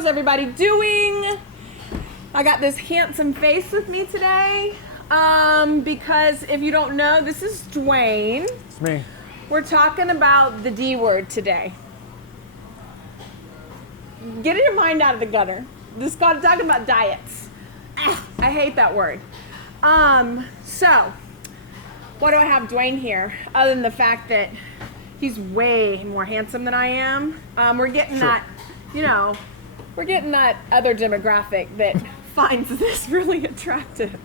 How's everybody doing? I got this handsome face with me today because if you don't know, this is Dwayne. It's me. We're talking about the D word today. Get your mind out of the gutter. This got talking about diets. I hate that word. So, why do I have Dwayne here? Other than the fact that he's way more handsome than I am. We're getting that, we're getting that other demographic that finds this really attractive.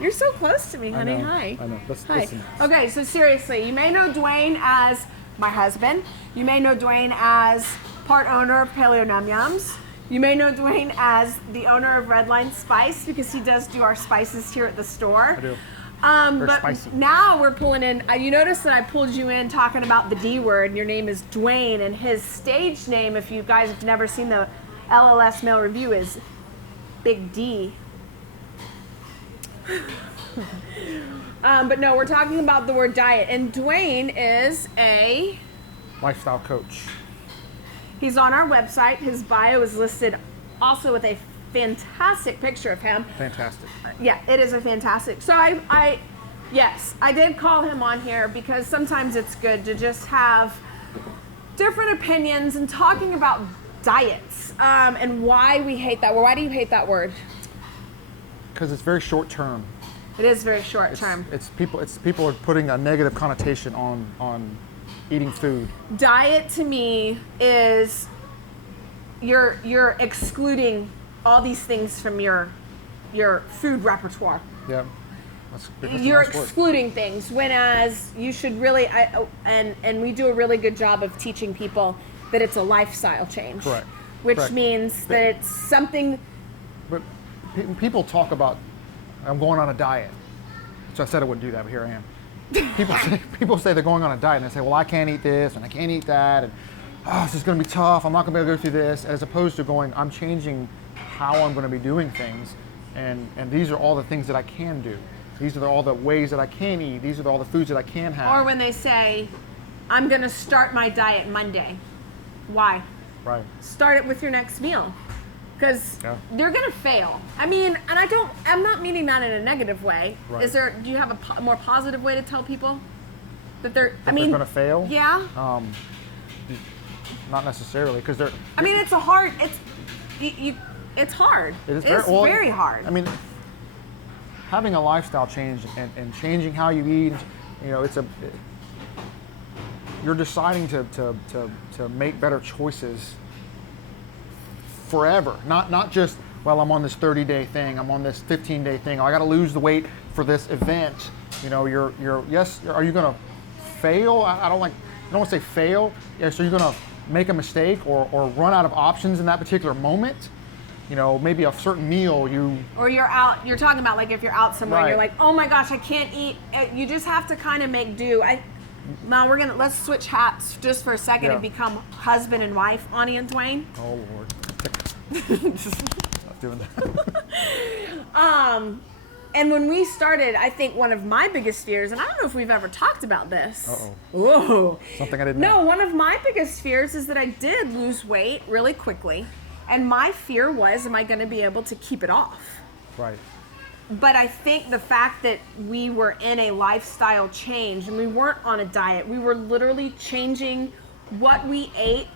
You're so close to me, honey. I know, Hi. I know. Hi. Listen. Okay, so seriously, you may know Dwayne as my husband. You may know Dwayne as part owner of Paleo Num Yums. You may know Dwayne as the owner of Redline Spice because he does do our spices here at the store. I do. But spicy. now we're pulling in, you notice that I pulled you in talking about the D word, and your name is Dwayne, and his stage name, if you guys have never seen the LLS Male Review, is Big D. But no, we're talking about the word diet, and Dwayne is a Lifestyle coach. He's on our website. His bio is listed also with a fantastic picture of him. Fantastic. Yeah, it is a fantastic. So yes, I did call him on here because sometimes it's good to just have different opinions and talking about diets and why we hate that word. Why do you hate that word? Because it's very short term. It is very short term. It's people are putting a negative connotation on eating food. Diet to me is you're excluding all these things from your food repertoire. Yeah. You're excluding things, whereas you should really, and we do a really good job of teaching people that it's a lifestyle change. Correct. Which Correct. means that it's something. But people talk about, I'm going on a diet. So I said I wouldn't do that, but here I am. People say they're going on a diet, and they say, well, I can't eat this, and I can't eat that, and this is going to be tough. I'm not going to be able to go through this, as opposed to going, I'm changing how I'm going to be doing things, and these are all the things that I can do. These are all the ways that I can eat. These are all the foods that I can have. Or when they say, I'm going to start my diet Monday. Why? Right. Start it with your next meal. Because they're going to fail. I mean, and I'm not meaning that in a negative way. Right. Do you have a more positive way to tell people that they're going to fail? Yeah. Not necessarily, because they're. I mean, it's hard. It's hard. It's very hard. I mean, having a lifestyle change and changing how you eat, you're deciding to make better choices forever. Not just, well, I'm on this 30-day thing, I'm on this 15-day thing, I got to lose the weight for this event. Are you going to fail? I don't want to say fail. Yeah, so you're going to make a mistake or run out of options in that particular moment. Maybe a certain meal or you're talking about like if you're out somewhere, right. You're like, oh my gosh, I can't eat. You just have to kind of make do. Now let's switch hats just for a second and become husband and wife, Ani and Dwayne. Oh Lord. Not doing that. And when we started, I think one of my biggest fears, and I don't know if we've ever talked about this. Uh-oh. Whoa. Something I didn't know. No, one of my biggest fears is that I did lose weight really quickly. And my fear was, am I going to be able to keep it off? Right. But I think the fact that we were in a lifestyle change and we weren't on a diet, we were literally changing what we ate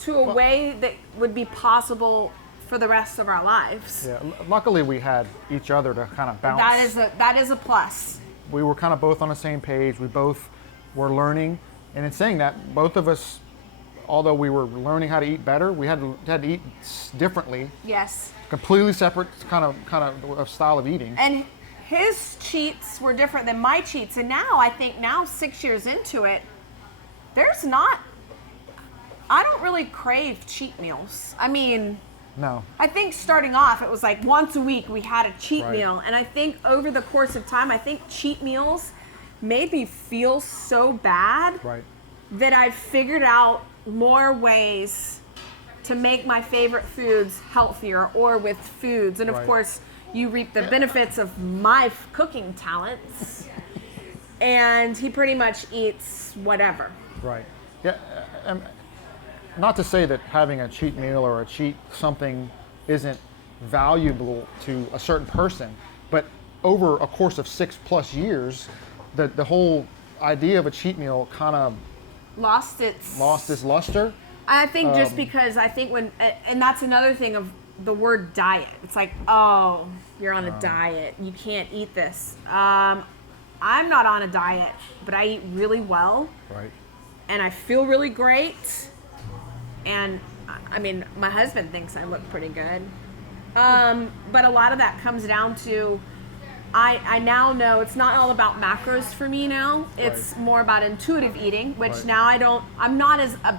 to a way that would be possible for the rest of our lives. Yeah. Luckily, we had each other to kind of bounce. That is a plus. We were kind of both on the same page. We both were learning, and in saying that, both of us, although we were learning how to eat better, we had to eat differently. Yes. Completely separate kind of style of eating. And his cheats were different than my cheats, and I think 6 years into it, I don't really crave cheat meals. I mean, no. I think starting off, it was like once a week we had a cheat Right. meal, and I think over the course of time, I think cheat meals made me feel so bad Right. that I've figured out more ways to make my favorite foods healthier or with foods. And of Right. course, you reap the benefits of my cooking talents. And he pretty much eats whatever. Right. Yeah. not to say that having a cheat meal or a cheat something isn't valuable to a certain person, but over a course of 6+ years, the whole idea of a cheat meal kind of lost its luster. I think just because I think and that's another thing of the word diet. It's like, oh, you're on a diet. You can't eat this. I'm not on a diet, but I eat really well. Right. And I feel really great. And I mean, my husband thinks I look pretty good. But a lot of that comes down to, I now know it's not all about macros for me now. It's Right. more about intuitive eating, which Right. now I'm not as, I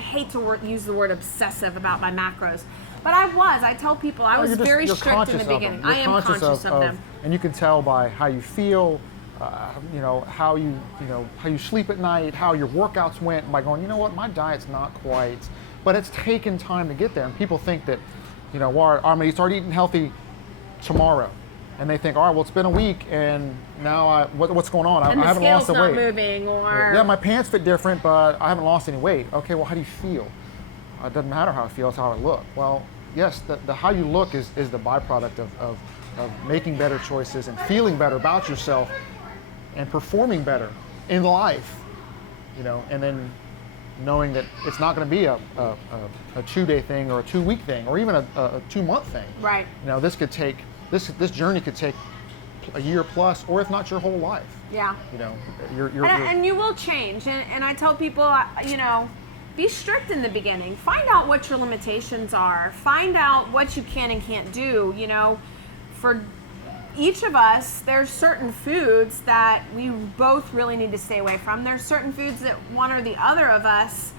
hate to use the word obsessive about my macros. But I tell people I was very you're strict in the conscious of beginning. them. I You're am conscious of them. and you can tell by how you feel, how you sleep at night, how your workouts went, by going, you know what, my diet's not quite, but it's taken time to get there. And people think that, well, I'm going to start eating healthy tomorrow, and they think, all right, well, it's been a week, and now what's going on? And I the haven't scale's lost the not weight. moving, or Yeah, my pants fit different, but I haven't lost any weight. Okay, well, how do you feel? It doesn't matter how I feel, it's how I look. Well, yes, the how you look is the byproduct of making better choices and feeling better about yourself and performing better in life, and then knowing that it's not going to be a 2-day thing or a 2-week thing or even a 2-month thing. right. This could take, this journey could take a year plus, or if not your whole life. Yeah. And you will change. And I tell people, be strict in the beginning. Find out what your limitations are. Find out what you can and can't do. For each of us, there's certain foods that we both really need to stay away from. There's certain foods that one or the other of us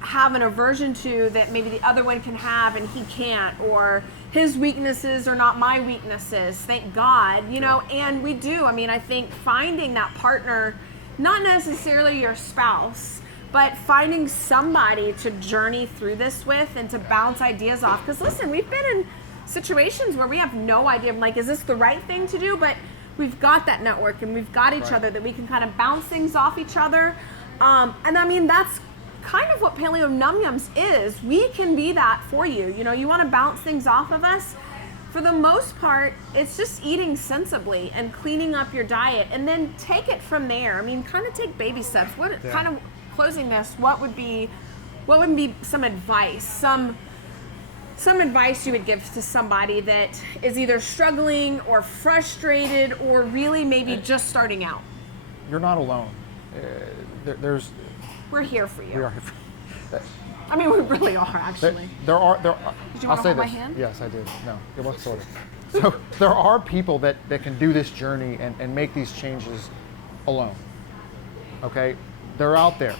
have an aversion to that maybe the other one can have and he can't, or his weaknesses are not my weaknesses, thank God, and we do. I think finding that partner, not necessarily your spouse, but finding somebody to journey through this with and to bounce ideas off. Because listen, we've been in situations where we have no idea, like, is this the right thing to do? But we've got that network and we've got each other that we can kind of bounce things off each other. And that's kind of what Paleo Num Yums is. We can be that for you. You want to bounce things off of us. For the most part, it's just eating sensibly and cleaning up your diet, and then take it from there. Kind of take baby steps. Kind of closing this, what would be some advice, some advice you would give to somebody that is either struggling or frustrated or really maybe just starting out? You're not alone. We're here for you. We are. We really are, actually. There are. Did you want to hold my hand? Yes, I did. No, it was sort of. So there are people that can do this journey and make these changes alone. Okay, they're out there.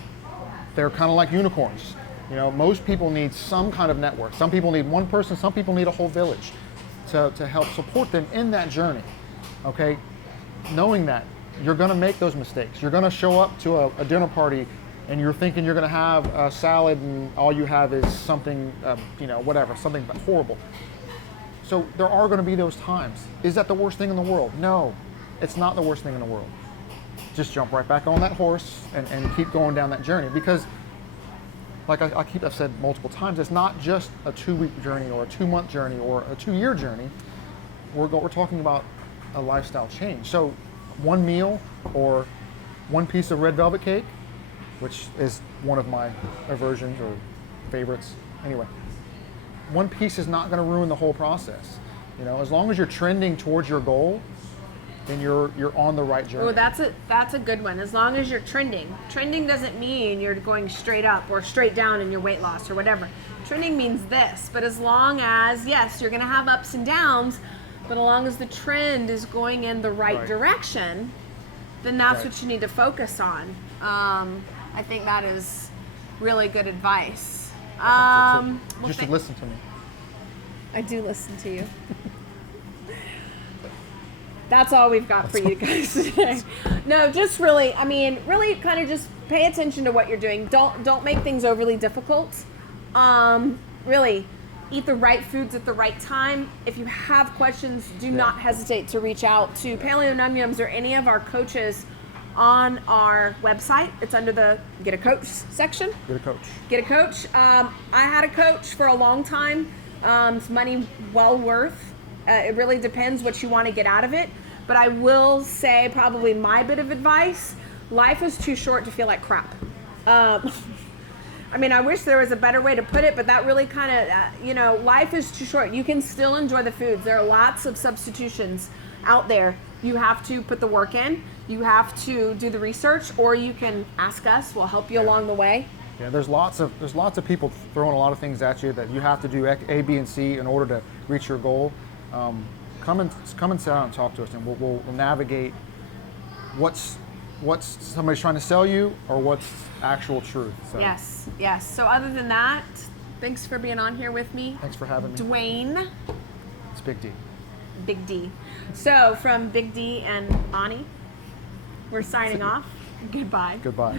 They're kind of like unicorns. Most people need some kind of network. Some people need one person. Some people need a whole village to help support them in that journey. Okay, knowing that you're going to make those mistakes. You're going to show up to a dinner party and you're thinking you're going to have a salad and all you have is something, whatever, something horrible. So there are going to be those times. Is that the worst thing in the world? No, it's not the worst thing in the world. Just jump right back on that horse and keep going down that journey, because like I've said multiple times, it's not just a 2-week journey or a 2-month journey or a 2-year journey. We're talking about a lifestyle change. So one meal or one piece of red velvet cake, which is one of my aversions or favorites. Anyway, one piece is not going to ruin the whole process. As long as you're trending towards your goal, then you're on the right journey. Oh, that's a good one. As long as you're trending. Trending doesn't mean you're going straight up or straight down in your weight loss or whatever. Trending means this. But as long as, yes, you're going to have ups and downs, but as long as the trend is going in the right direction, then that's what you need to focus on. I think that is really good advice. You should listen to me. I do listen to you. That's all we've got for you guys today. No, just really, really kind of just pay attention to what you're doing. Don't make things overly difficult. Really, eat the right foods at the right time. If you have questions, do not hesitate to reach out to Paleo Num Yums or any of our coaches on our website. It's under the Get a Coach section. Get a coach. Get a coach. I had a coach for a long time. It's money well worth. It really depends what you want to get out of it. But I will say probably my bit of advice, life is too short to feel like crap. I mean, I wish there was a better way to put it, but that really kind of, life is too short. You can still enjoy the foods. There are lots of substitutions out there. You have to put the work in. You have to do the research, or you can ask us. We'll help you along the way. Yeah, there's lots of people throwing a lot of things at you that you have to do A, B, and C in order to reach your goal. Come and sit down and talk to us, and we'll navigate what's somebody's trying to sell you or what's actual truth. So. Yes. So other than that, thanks for being on here with me. Thanks for having me. Dwayne. It's Big D. Big D. So from Big D and Ani, we're signing off. Goodbye. Goodbye.